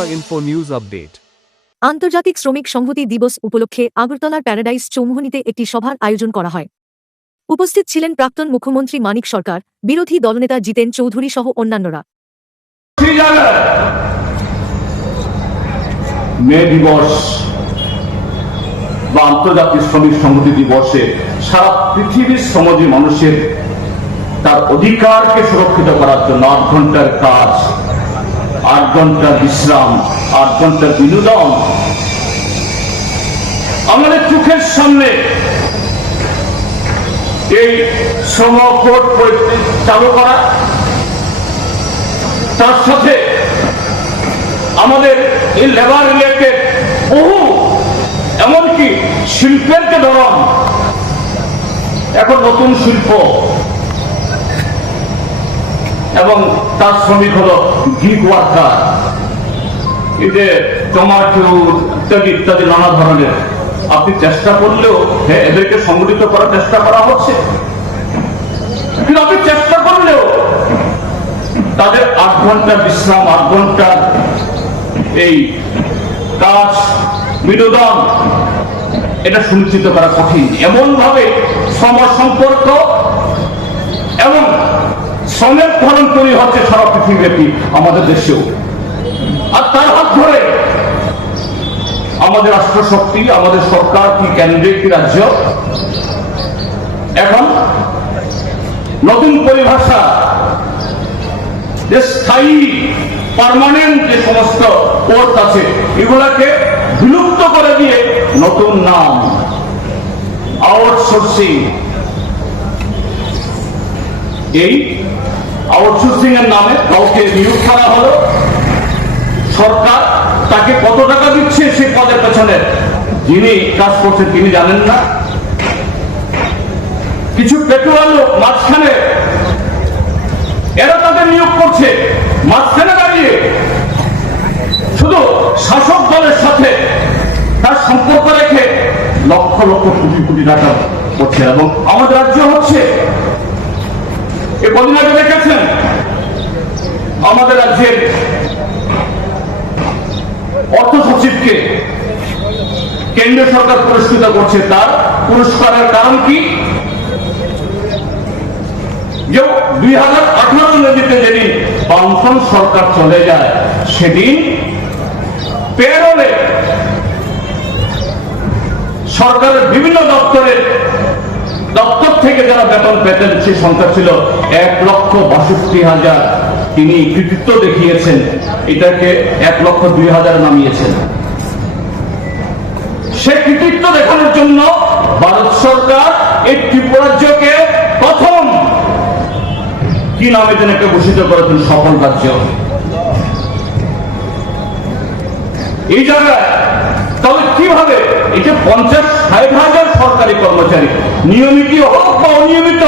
Agora Info News Update. আন্তর্জাতিক শ্রমিক সংহতি দিবস উপলক্ষে আগরতলার প্যারাডাইস চৌমুহনীতে একটি সভার আয়োজন করা হয়। উপস্থিত ছিলেন প্রাক্তন মুখ্যমন্ত্রী মানিক সরকার, বিরোধী দলনেতা জিতেন চৌধুরী সহ অন্যান্যরা। মে দিবস বা আন্তর্জাতিক শ্রমিক সংহতি দিবসে সারা পৃথিবীর শ্রমজীবী মানুষের তার অধিকারকে সুরক্ষিত করার জন্য 8 ঘন্টার কাজ, 8 ঘন্টার বিশ্রাম, 8 ঘন্টার বিনোদন আমাদের চোখের সামনে এই শ্রম কোড চালু করা, তার সাথে আমাদের এই লেবার রিলেটেড বহু এমনকি শিল্পের যে ধরন, এখন নতুন শিল্প এবং তার শ্রমিক হলো গিগ ওয়ার্কার, এই যে টমাটো ইত্যাদি ইত্যাদি নানা ধরনের। আপনি চেষ্টা করলেও এদেরকে সংগঠিত করার চেষ্টা করা হচ্ছে, কিন্তু আপনি চেষ্টা করলেও তাদের 8 ঘন্টার বিশ্রাম, 8 ঘন্টার এই কাজ, বিনোদন এটা সুনিশ্চিত করা কঠিন। এমন ভাবে শ্রম সম্পর্ক এবং শ্রমের ধরন তৈরি হচ্ছে সারা পৃথিবীব্যাপী, আমাদের দেশেও। আর তার হাত ধরে আমাদের রাষ্ট্রশক্তি, আমাদের সরকার, কি কেন্দ্রে কি রাজ্য, এখন নতুন পরিভাষা, যে স্থায়ী পার্মানেন্ট যে সমস্ত কোর্স আছে এগুলাকে বিলুপ্ত করে দিয়ে নতুন নাম আউটসোর্সিং। এই আউটসোর্সিং এর নামে কাউকে নিয়োগ করা হলো, সরকার তাকে কত টাকা দিচ্ছে সে পদের পেছনে, যিনি কাজ করছেন তিনি জানেন না। কিছু পেটুয়া লোক মাঝখানে, এরা তাদের নিয়োগ করছে মাঝখানে দাঁড়িয়ে, শুধু শাসক দলের সাথে তার সম্পর্ক রেখে লক্ষ লক্ষ কোটি কোটি টাকা করছে। এবং আমাদের রাজ্য হচ্ছে, এ কদিন আগে দেখেছেন আমাদের রাজ্যের অর্থ সচিবকে কেন্দ্রীয় সরকার পুরস্কৃত করছে। তার পুরস্কারের কারণ কি? যে 2018 নদীতে যেদিন বামফ্রন্ট সরকার চলে যায়, সেদিন পেরোলে সরকারের বিভিন্ন দপ্তর থেকে যারা বেতন পেতেন সেই সংখ্যা ছিল 1,62,000। তিনি কৃতিত্ব দেখিয়েছেন, এটাকে 1,02,000 নামিয়েছেন। সে কৃতিত্ব দেখানোর জন্য ভারত সরকার এই ত্রিপুরা রাজ্যকে প্রথম কি নামে যেন একটা ঘোষিত করেছেন, সফল রাজ্য। এই জায়গায় তবে কিভাবে এই যে 50-60 হাজার সরকারি কর্মচারী, নিয়মিত হোক বা অনিয়মিত,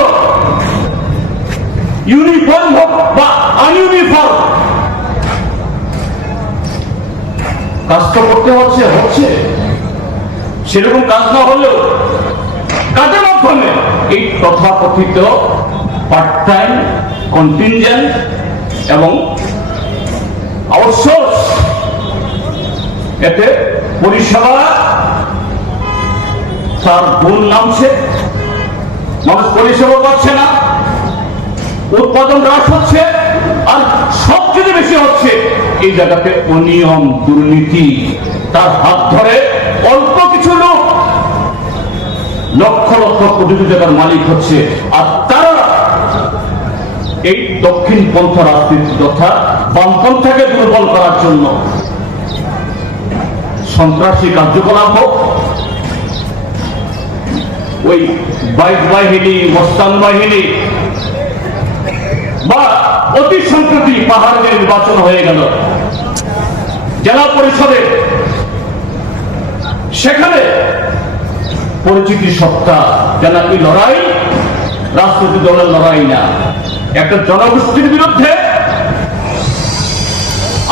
ইউনিফর্ম হোক বা আনইউনিফর্ম, কাজ তো করতে হচ্ছে। সেরকম কাজ না হলেও কাজের মাধ্যমে এই তথাকথিত পার্ট টাইম, কন্টিনজেন্ট এবং আউটসোর্স, এতে পরিষেবা তার গুণ নামছে, মানুষ পরিষেবা পাচ্ছে না, উৎপাদন হ্রাস হচ্ছে, আর সবচেয়ে বেশি হচ্ছে এই জায়গাতে অনিয়ম, দুর্নীতি। তার হাত ধরে অল্প কিছু লোক লক্ষ লক্ষ কোটি কোটি টাকার মালিক হচ্ছে। আর তারা এই দক্ষিণপন্থ রাজনীতি তথা বামপন্থাকে দুর্বল করার জন্য সন্ত্রাসী কার্যকলাপ হোক, ওই বাইক বাহিনী, মস্তান বাহিনী, বা অতি সম্প্রতি পাহাড়ে নির্বাচন হয়ে গেল জেলা পরিষদে, সেখানে পরিচিতি সত্তা যেন এই লড়াই রাজনৈতিক দলের লড়াই না, একটা জনগোষ্ঠীর বিরুদ্ধে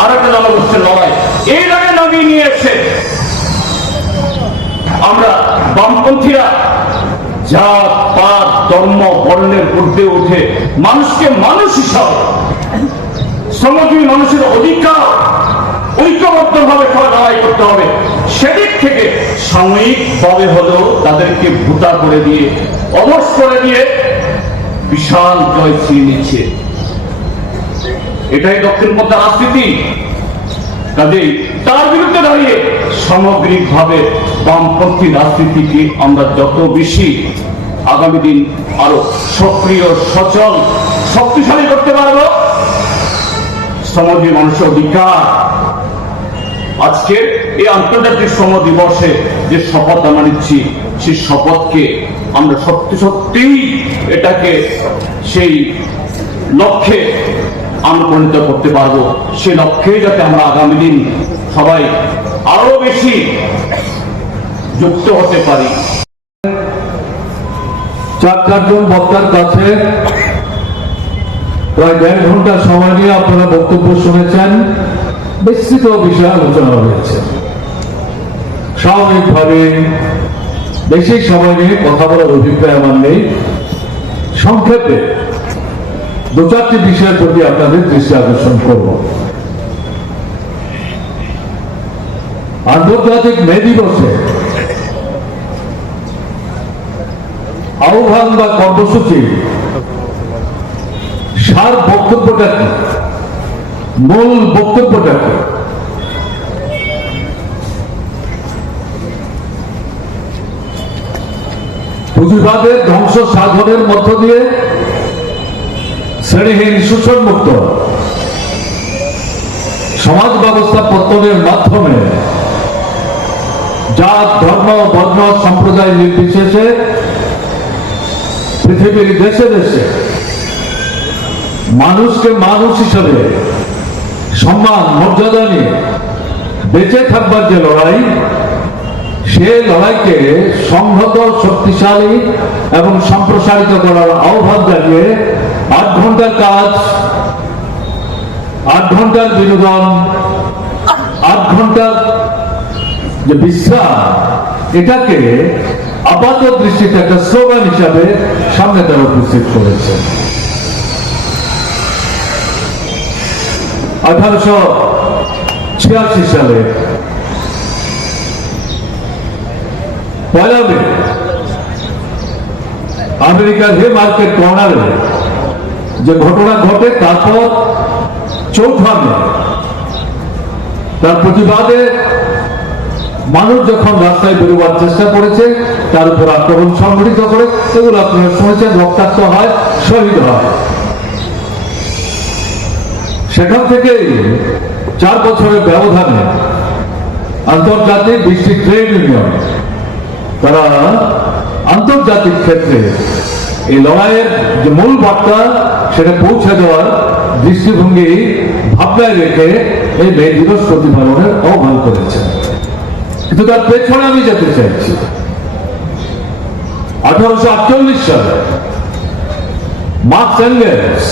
আর একটা জনগোষ্ঠীর লড়াই। এই লড়াই নামিয়ে নিয়ে এসে আমরা বামপন্থীরা জাত, পাত, ধর্ম, বর্ণের ঊর্ধ্বে উঠে মানুষকে মানুষ হিসাবে, শ্রমজীবী মানুষের অধিকার ঐক্যবদ্ধভাবে সবাই লড়াই করতে হবে। সেদিক থেকে সাময়িকভাবে হলেও তাদেরকে ভুতা করে দিয়ে, অবশ করে দিয়ে বিশাল জয় ছিনিয়ে নিচ্ছে। এটাই দক্ষিণপন্থা রাজনীতি। কাজেই তার বিরুদ্ধে দাঁড়িয়ে সামগ্রিকভাবে বামপন্থী রাজনীতিকে আমরা যত বেশি আগামী দিন আরো সক্রিয়, সচল, শক্তিশালী করতে পারবো, শ্রমজীবী মানুষের অধিকার, আজকে এই আন্তর্জাতিক শ্রম দিবসে যে শপথ আমরা নিচ্ছি, সেই শপথকে আমরা সত্যি সত্যিই এটাকে সেই লক্ষ্যে আমরা পরিণত করতে পারবো। সে লক্ষ্যে যাতে আমরা আগামী দিন সবাই আরো বেশি যুক্ত হতে পারি। চারজন বক্তার কাছে প্রায় 1.5 ঘন্টা সময় নিয়ে আপনারা বক্তব্য শুনেছেন। বিস্তৃত বিষয়ে আলোচনা হয়েছে। স্বাভাবিকভাবে বেশি সময় নিয়ে কথা বলার অভিপ্রায় আমার নেই। সংক্ষেপে 2-4টি বিষয়ের প্রতি আপনাদের দৃষ্টি আকর্ষণ করব। আন্তর্জাতিক মে দিবসে আহ্বান বা কর্মসূচি সার বক্তব্যটা কি, মূল বক্তব্যটা কি? পুঁজিবাদের ধ্বংস সাধনের মধ্য দিয়ে শ্রেণীহীন শোষণমুক্ত সমাজ ব্যবস্থা পত্তনের মাধ্যমে জাত, ধর্ম, বর্ণ, সম্প্রদায় নির্বিশেষে পৃথিবীর দেশে দেশে মানুষকে মানুষ হিসেবে সম্মান, মর্যাদা নিয়ে বেঁচে থাকবার যে লড়াই, সে লড়াইকে সংহত, শক্তিশালী এবং সম্প্রসারিত করার আহ্বান জানিয়ে 8 ঘন্টার কাজ, 8 ঘন্টার বিনোদন, 8 ঘন্টার যে বিশ্রাম, এটাকে আপাত দৃষ্টিতে একটা স্লোগান হিসাবে সামনে তারা উপস্থিত করেছে। 1886 সালে 1 মে আমেরিকার হে মার্কেট কর্নারে যে ঘটনা ঘটে, তারপর 4 মে তার প্রতিবাদে মানুষ যখন রাস্তায় বেরোবার চেষ্টা করেছে, তার উপর আক্রমণ সংঘটিত করে, এগুলো আপনারা শুনেছেন, রক্তাক্ত হয়, শহীদ হয়। সেখান থেকে 4 বছরের ব্যবধানে আন্তর্জাতিক 20টি ট্রেড ইউনিয়ন তারা আন্তর্জাতিক ক্ষেত্রে এই লড়াইয়ের যে মূল বার্তা, সেটা পৌঁছে দেওয়ার দৃষ্টিভঙ্গি ভাবনায় রেখে এই মে দিবস প্রতিপালনের আহ্বান করেছে। কিন্তু তার পেছনে আমি যেতে চাইছি। 1848 সালে মার্কস এঙ্গেলস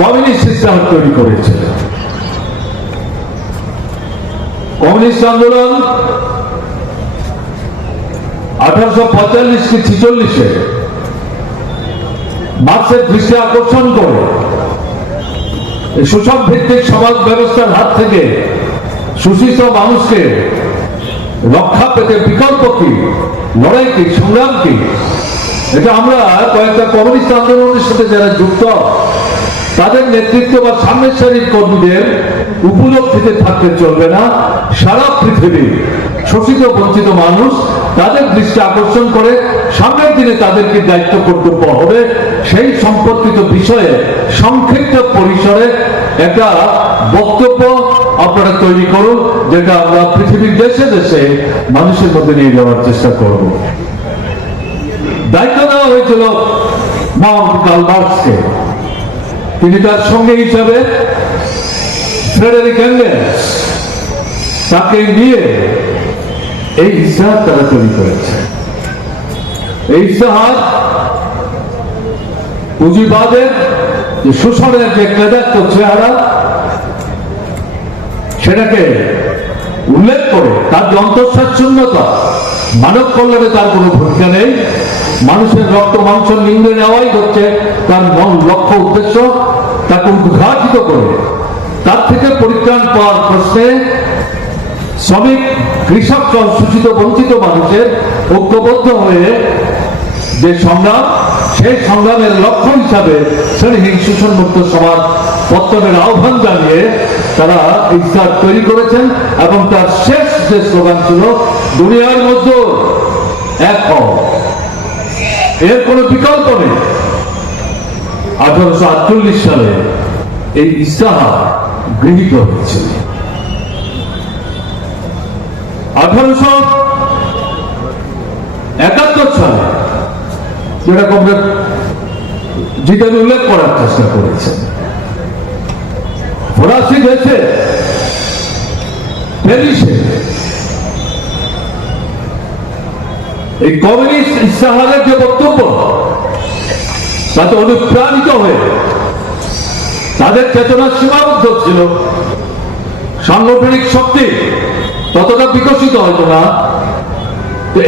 কমিউনিস্ট সিস্টেম তৈরি করেছে। কমিউনিস্ট আন্দোলন 1845-46-এ মার্ক্সের দৃষ্টি আকর্ষণ করে শোষণ ভিত্তিক সমাজ ব্যবস্থার হাত থেকে শোষিত মানুষকে রক্ষা পেতে বিকল্প কি, লড়াই কি, সংগ্রাম কি, এটা আমরা কয়েকটা কমিউনিস্ট আন্দোলনের সাথে যারা যুক্ত, তাদের নেতৃত্ব বা সামনের সারির কর্মীদের উপলব্ধিতে থাকতে চলবে না। সারা পৃথিবীর শোষিত বঞ্চিত মানুষ, তাদের দৃষ্টি আকর্ষণ করে সামনের দিনে তাদেরকে দায়িত্ব কর্তব্য হবে, সেই সম্পর্কিত বিষয়ে সংক্ষিপ্ত পরিসরে একটা বক্তব্য আপনারা তৈরি করুন, যেটা আমরা পৃথিবীর দেশে দেশে মানুষের মধ্যে নিয়ে যাওয়ার চেষ্টা করব। দায়িত্ব দেওয়া হয়েছিল মার্কস কার্ল মার্ক্সকে। তিনি তার সঙ্গে হিসাবে ফ্রেডেরিক এঙ্গেলস, তাকে নিয়ে এই ইস্তেহার তারা তৈরি করেছে। এই ইস্তেহার পুঁজিবাদের যে শোষণের যে ক্লেদাক্ত চেহারা, সেটাকে উল্লেখ করে তার যে অন্তঃসাচ্ছন্নতা, মানব কল্যাণে তার কোনো ভূমিকা নেই, মানুষের রক্ত মাংস নিংড়ে নেওয়াই হচ্ছে তার মূল লক্ষ্য উদ্দেশ্য, তাকে উদ্ঘাটিত করে তার থেকে পরিত্রাণ পাওয়ার প্রশ্নে শ্রমিক কৃষক সহ শোষিত বঞ্চিত মানুষের ঐক্যবদ্ধ হয়ে যে সংগ্রাম, সেই সংগ্রামের লক্ষ্য হিসাবে শ্রেণীহীন শোষণমুক্ত সমাজ পত্তনের আহ্বান জানিয়ে তারা ইফতার তৈরি করেছেন এবং তার শেষ যে স্লোগান ছিল দুনিয়ার মধ্যে এক হও, এর কোনো বিকল্প নেই। 1848 সালে এই ইস্তাহার গৃহীত হয়েছিল। 1871 সালে, যেটা কমরেড জিতেন উল্লেখ করার চেষ্টা করেছেন, ফরাসি দেশে প্যারিসে এই কমিউনিস্ট ইস্তাহারের যে বক্তব্য, তাতে অনুপ্রাণিত হয়ে তাদের চেতনা সীমাবদ্ধ ছিল, সাংগঠনিক শক্তি ততটা বিকশিত হয়তো না,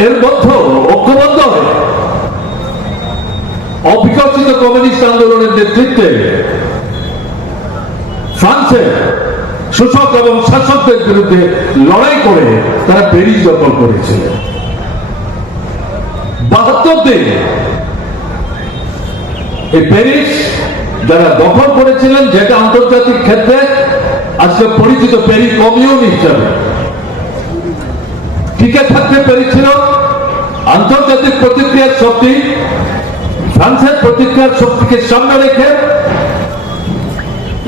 এর মধ্যে ঐক্যবদ্ধ হয়ে অবিকশিত কমিউনিস্ট আন্দোলনের নেতৃত্বে ফ্রান্সে শোষক এবং শাসকদের বিরুদ্ধে লড়াই করে তারা প্যারিস দখল করেছিলেন। 72 দিন এই প্যারিস যারা দখল করেছিলেন, যেটা আন্তর্জাতিক ক্ষেত্রে আজকে পরিচিত প্যারিস কমিউন হিসাবে টিকে থাকতে পেরেছিল। আন্তর্জাতিক প্রতিক্রিয়ার শক্তি, ফ্রান্সের প্রতিক্রিয়ার শক্তিকে সামনে রেখে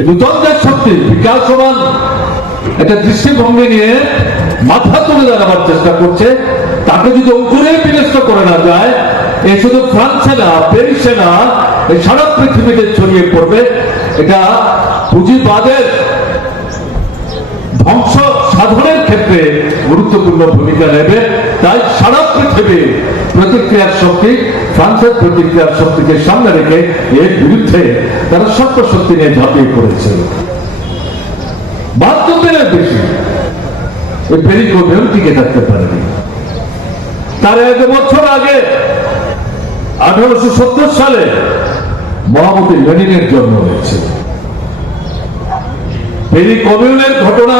নূতনদের শক্তি বিকাশমান একটা দৃষ্টিভঙ্গি নিয়ে মাথা তুলে দাঁড়াবার চেষ্টা করছে। তাকে যদি অঙ্কুরে বিনষ্ট করে না যায়, এ শুধু ফ্রান্সে না, প্যারিসে না, এই সারা পৃথিবীতে ছড়িয়ে পড়বে। এটা পুঁজিবাদের ধ্বংস সাধনের ক্ষেত্রে গুরুত্বপূর্ণ ভূমিকা নেবে। তাই সারা পৃথিবী প্রতিক্রিয়ার শক্তি, ফ্রান্সের প্রতিক্রিয়ার শক্তিকে সামনে রেখে এর বিরুদ্ধে তারা সত্য শক্তি নিয়ে ঝাঁপিয়ে পড়েছে। 72 দিনের বেশি এই প্যারিস কমিউন টিকে থাকতে পারেনি। তার 1 বছর আগে 1870 সালে মহামতি লেনিনের জন্ম হয়েছে। প্যারিস কমিউনের ঘটনা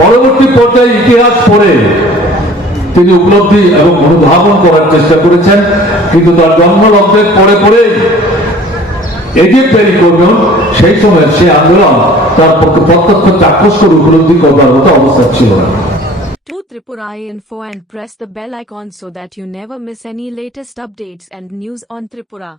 পরবর্তী পর্যায়ে ইতিহাস পড়ে তিনি উপলব্ধি এবং অনুধাবন করার চেষ্টা করেছেন, কিন্তু তার জন্মলগ্নের পরে পরে এই যে প্যারিস কমিউন, সেই সময় সে আন্দোলন তার পক্ষে প্রত্যক্ষ চাক্ষুষ করে উপলব্ধি করবার মতো অবস্থা ছিল না। To Tripura Info and press the bell icon so that you never miss any latest updates and news on Tripura.